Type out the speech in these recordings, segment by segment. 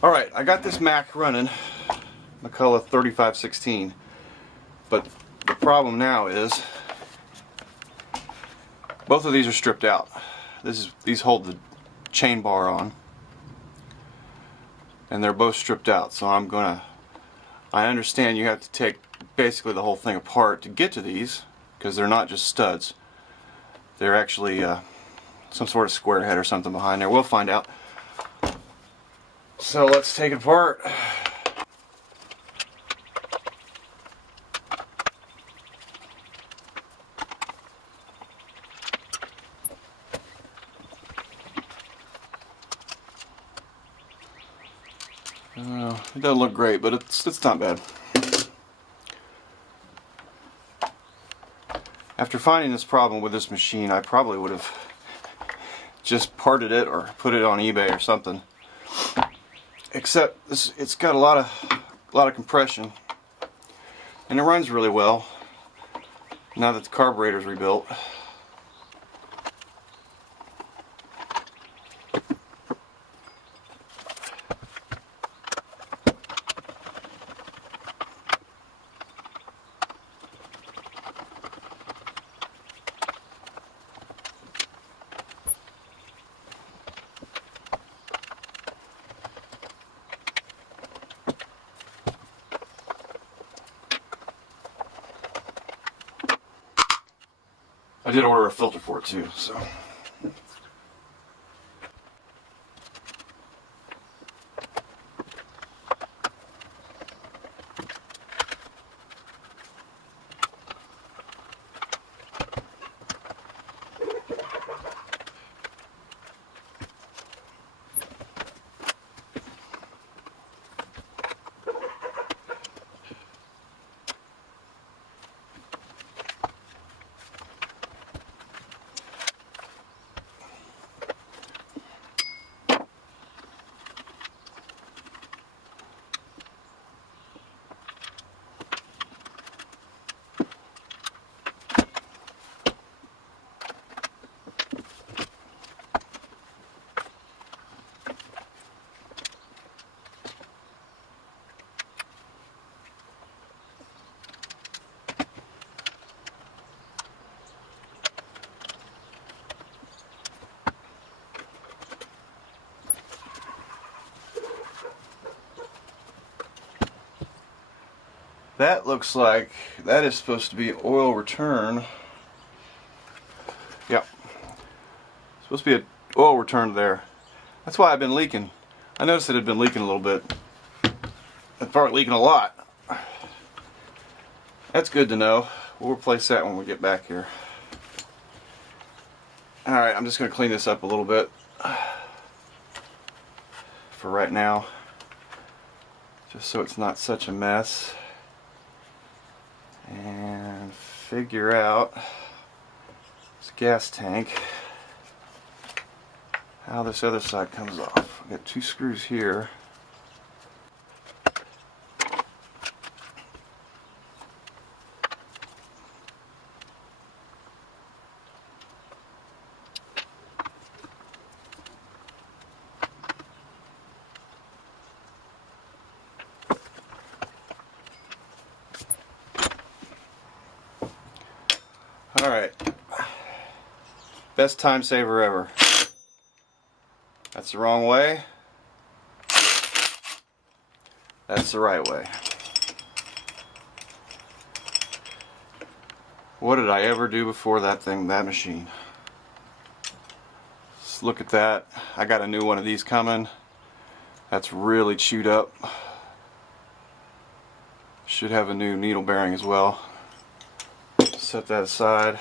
Alright, I got this Mac running, McCulloch 3516, but the problem now is both of these are stripped out. These hold the chain bar on, and they're both stripped out, so I understand you have to take basically the whole thing apart to get to these, because they're not just studs. They're actually some sort of square head or something behind there. We'll find out. So let's take it apart. It doesn't look great, but it's not bad. After finding this problem with this machine, I probably would have just parted it or put it on eBay or something. Except it's got a lot of compression, and it runs really well now that the carburetor's rebuilt. I did order a filter for it too, so. That looks like that is supposed to be oil return. Yep. Supposed to be an oil return there. That's why I've been leaking. I noticed it had been leaking a little bit. It's probably leaking a lot. That's good to know. We'll replace that when we get back here. Alright, I'm just going to clean this up a little bit for right now, just so it's not such a mess. And figure out this gas tank, how this other side comes off. I've got two screws here. Alright, best time saver ever. That's the wrong way. That's the right way. What did I ever do before that machine? Just look at that. I got a new one of these coming. That's really chewed up. Should have a new needle bearing as well. Set that aside.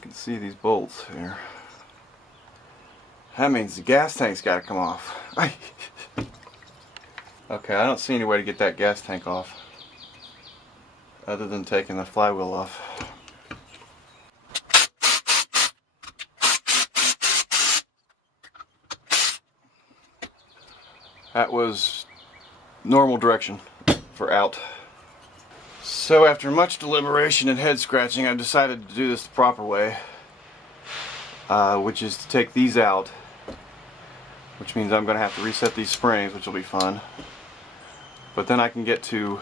can see these bolts here. That means the gas tank's got to come off. Okay, I don't see any way to get that gas tank off other than taking the flywheel off. That was normal direction for out. So after much deliberation and head scratching, I decided to do this the proper way, which is to take these out, which means I'm going to have to reset these springs, which will be fun. But then I can get to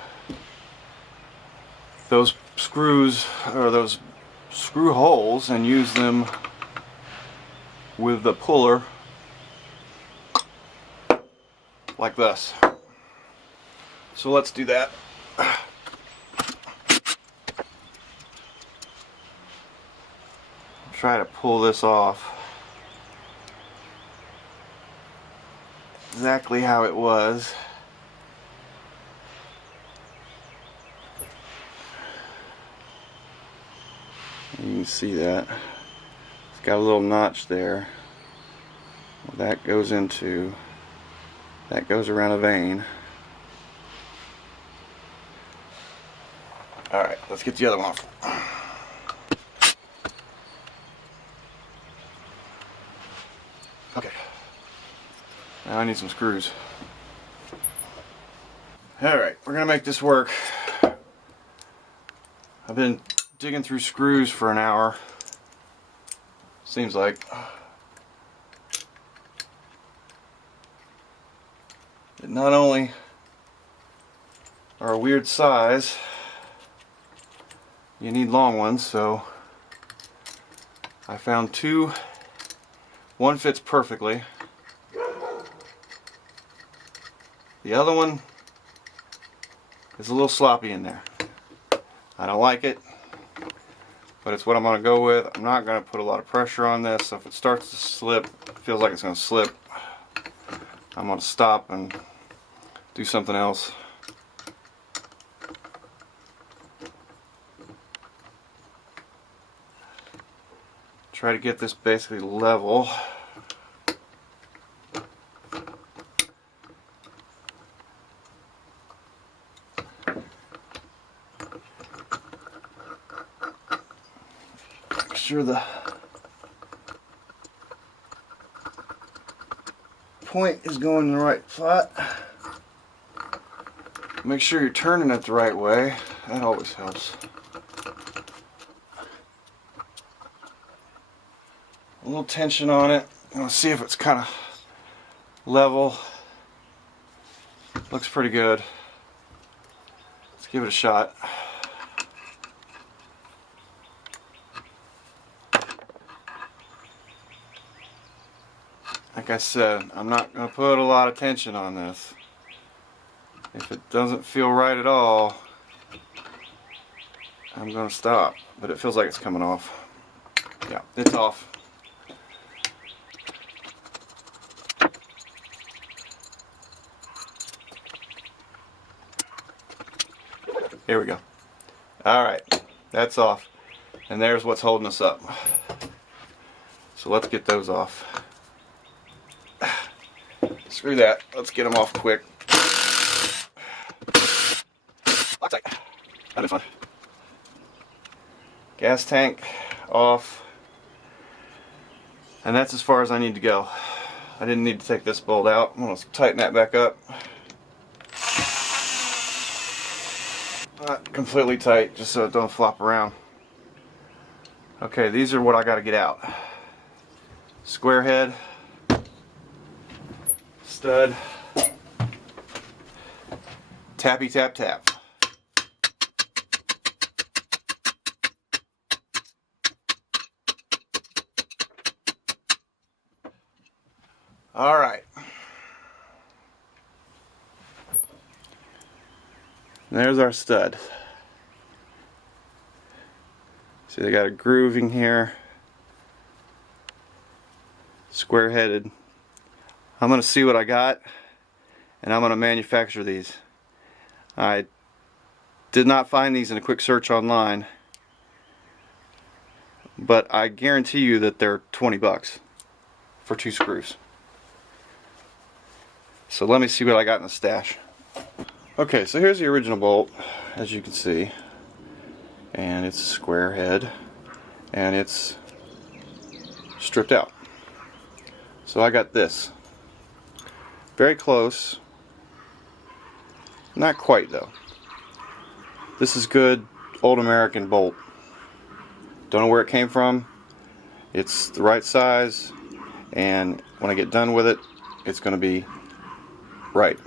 those screws, or those screw holes, and use them with the puller like this. So let's do that. Try to pull this off exactly how it was. You can see that it's got a little notch there. Well, that goes around a vein. Alright, let's get the other one off. Okay. Now I need some screws. Alright, we're gonna make this work. I've been digging through screws for an hour. Seems like. It not only are a weird size, you need long ones, so I found two. One fits perfectly. The other one is a little sloppy in there. I don't like it, but it's what I'm going to go with. I'm not going to put a lot of pressure on this, so if it starts to slip, it feels like it's going to slip, I'm going to stop and do something else. Try to get this basically level. Make sure the point is going in the right spot. Make sure you're turning it the right way. That always helps. A little tension on it. Let's see if it's kind of level. Looks pretty good. Let's give it a shot. Like I said, I'm not going to put a lot of tension on this. If it doesn't feel right at all, I'm going to stop. But it feels like it's coming off. Yeah, it's off. Here we go. Alright, that's off. And there's what's holding us up. So let's get those off. Screw that. Let's get them off quick. Loctite. That'd be fun. Gas tank off. And that's as far as I need to go. I didn't need to take this bolt out. I'm going to tighten that back up. Not completely tight, just so it don't flop around. Okay, these are what I got to get out. Square head, stud, tappy tap tap. All right. There's our stud. See, they got a grooving here. Square headed. I'm going to see what I got, and I'm going to manufacture these. I did not find these in a quick search online, but I guarantee you that they're 20 bucks for 2 screws. So let me see what I got in the stash. Okay, so here's the original bolt, as you can see, and it's a square head, and it's stripped out. So I got this. Very close. Not quite though. This is good old American bolt. Don't know where it came from. It's the right size, and when I get done with it, it's going to be right.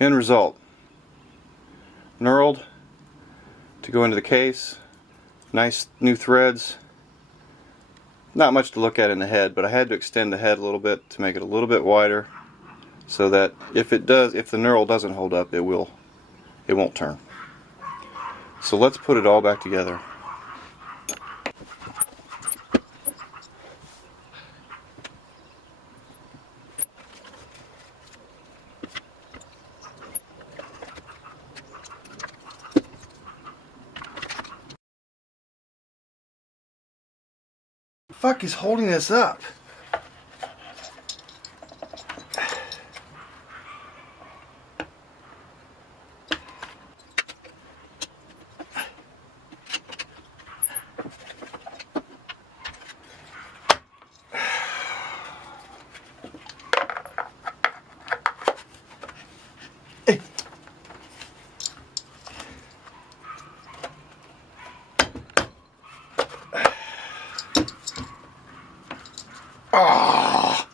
End result. Knurled to go into the case. Nice new threads. Not much to look at in the head, but I had to extend the head a little bit to make it a little bit wider, so that if the knurl doesn't hold up, it won't turn. So let's put it all back together. Fuck is holding this up? Oh.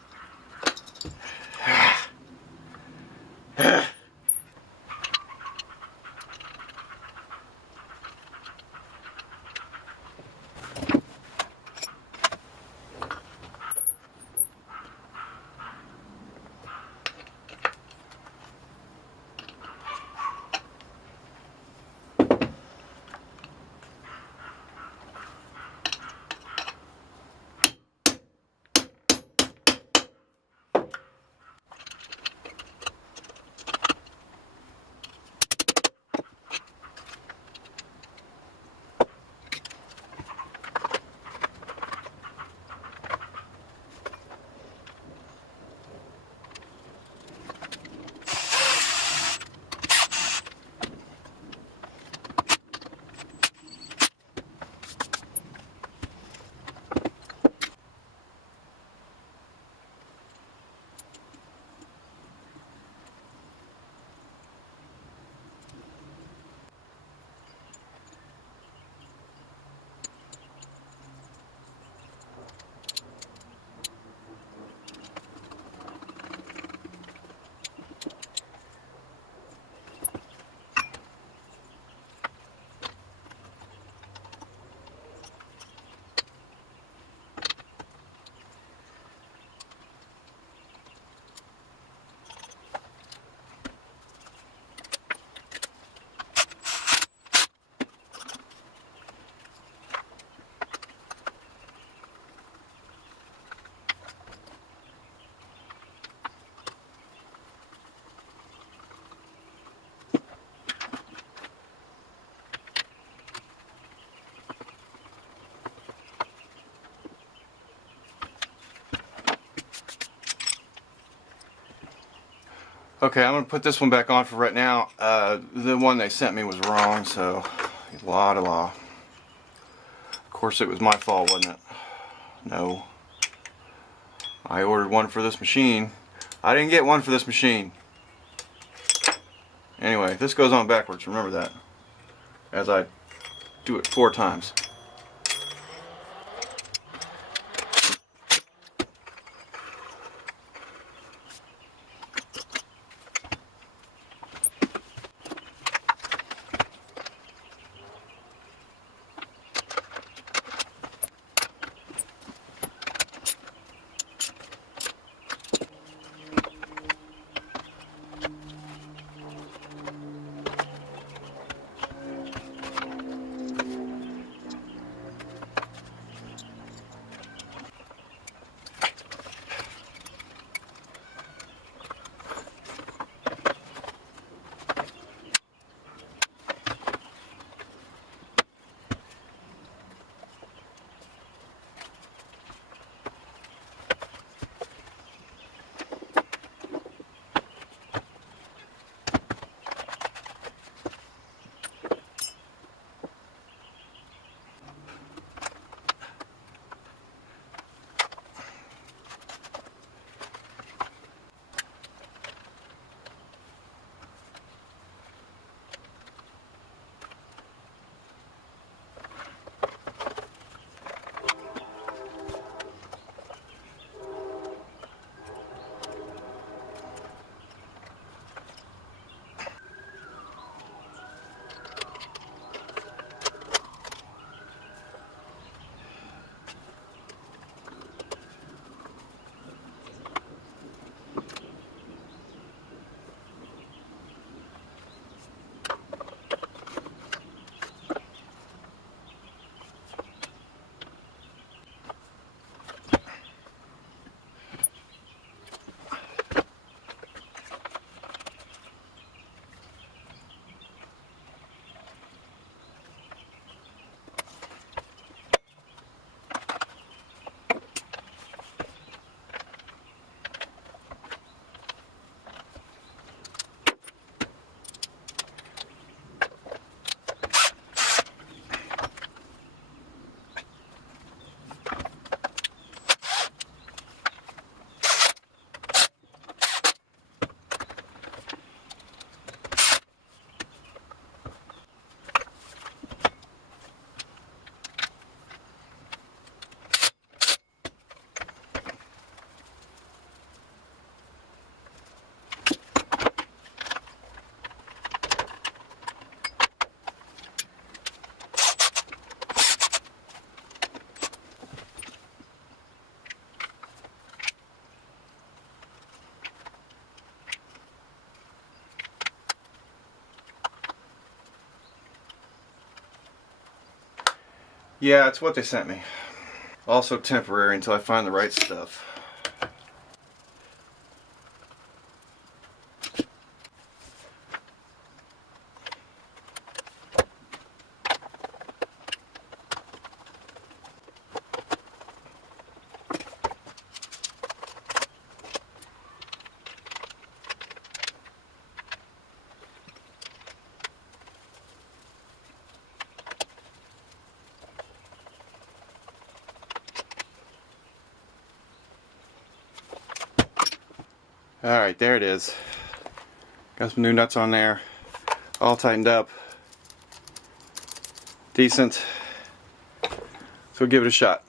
Okay, I'm gonna put this one back on for right now. The one they sent me was wrong, so la. Of course it was my fault, wasn't it? No. I ordered one for this machine. I didn't get one for this machine. Anyway, this goes on backwards, remember that. As I do it 4 times. Yeah, it's what they sent me. Also temporary until I find the right stuff. Alright, there it is. Got some new nuts on there. All tightened up. Decent. So we'll give it a shot.